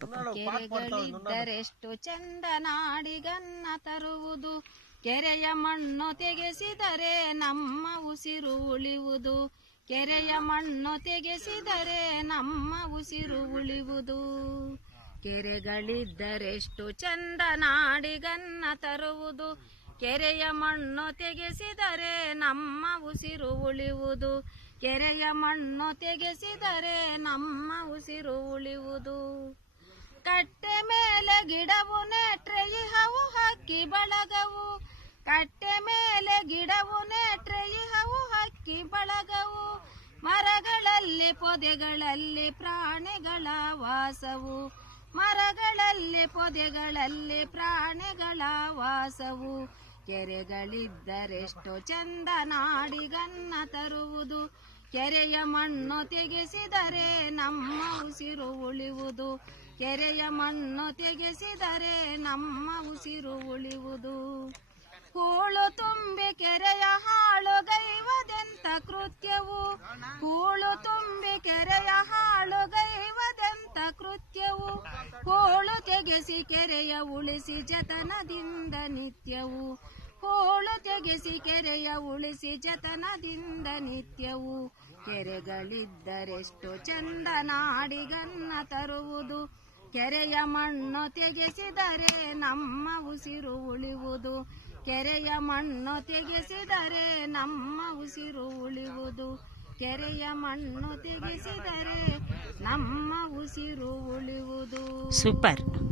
ಪಾಪ ಕೆರೆಗಳಿದ್ದರೆಷ್ಟು ಚಂದ ನಾಡಿಗನ್ನ ತರುವುದು. ಕೆರೆಯ ಮಣ್ಣು ತೆಗೆಸಿದರೆ ನಮ್ಮ ಉಸಿರು ಉಳಿವುದು. ಕೆರೆಯ ಮಣ್ಣು ತೆಗೆಸಿದರೆ ನಮ್ಮ ಉಸಿರು ಉಳಿವುದು. ಕೆರೆಗಳಿದ್ದರೆಷ್ಟು ಚಂದ ನಾಡಿಗನ್ನ ತರುವುದು. ಕೆರೆಯ ಮಣ್ಣು ತೆಗೆಸಿದರೆ ನಮ್ಮ ಉಸಿರು ಉಳಿವುದು. ಕೆರೆಯ ಮಣ್ಣು ತೆಗೆಸಿದರೆ ನಮ್ಮ ಉಸಿರು ಉಳಿಯುವುದು ಕಟ್ಟೆ ಮೇಲೆ ಗಿಡವು ನೆಟ್ರೆ ಇಹವು ಹಕ್ಕಿ ಬಳಗವು. ಕಟ್ಟೆ ಮೇಲೆ ಗಿಡವು ನೆಟ್ರೆ ಇಹವು ಹಕ್ಕಿ ಬಳಗವು. ಮರಗಳಲ್ಲಿ ಪೊದೆಗಳಲ್ಲಿ ಪ್ರಾಣಿಗಳ ವಾಸವು. ಮರಗಳಲ್ಲಿ ಪೊದೆಗಳಲ್ಲಿ ಪ್ರಾಣಿಗಳ ವಾಸವು. ಕೆರೆಗಳಿದ್ದರೆಷ್ಟು ಚಂದ ನಾಡಿಗನ್ನ ತರುವುದು. ಕೆರೆಯ ಮಣ್ಣು ತೆಗೆಸಿದರೆ ನಮ್ಮ ಉಸಿರು ಉಳಿಯುವುದು ಕೆರೆಯ ಮಣ್ಣು ತೆಗೆಸಿದರೆ ನಮ್ಮ ಉಸಿರು ಉಳಿಯುವುದು ಕೂಳು ತುಂಬಿ ಕೆರೆಯ ಹಾಳುಗೈವದೆಂತ ಕೃತ್ಯವು? ಕೂಳು ತುಂಬಿ ಕೆರೆಯ ಹಾಳುಗೈವದೆಂತ ಕೃತ್ಯವು? ಹೂಳು ತೆಗೆಸಿ ಕೆರೆಯ ಉಳಿಸಿ ಜತನದಿಂದ ನಿತ್ಯವು. ಹೂಳು ತೆಗೆಸಿ ಕೆರೆಯ ಉಳಿಸಿ ಜತನದಿಂದ ನಿತ್ಯವು. ಕೆರೆಗಳಿದ್ದರೆಷ್ಟು ಚಂದ ನಾಡಿಗನ್ನ ತರುವುದು. ಕೆರೆಯ ಮಣ್ಣು ತೆಗೆಸಿದರೆ ನಮ್ಮ ಉಸಿರು ಉಳಿವುದು. ಕೆರೆಯ ಮಣ್ಣು ತೆಗೆಸಿದರೆ ನಮ್ಮ ಉಸಿರು ಉಳಿವುದು. ಕೆರೆಯ ಮಣ್ಣು ತೆಗೆಸಿದರೆ ನಮ್ಮ ಉಸಿರು ಉಳಿವುದು. ಸೂಪರ್.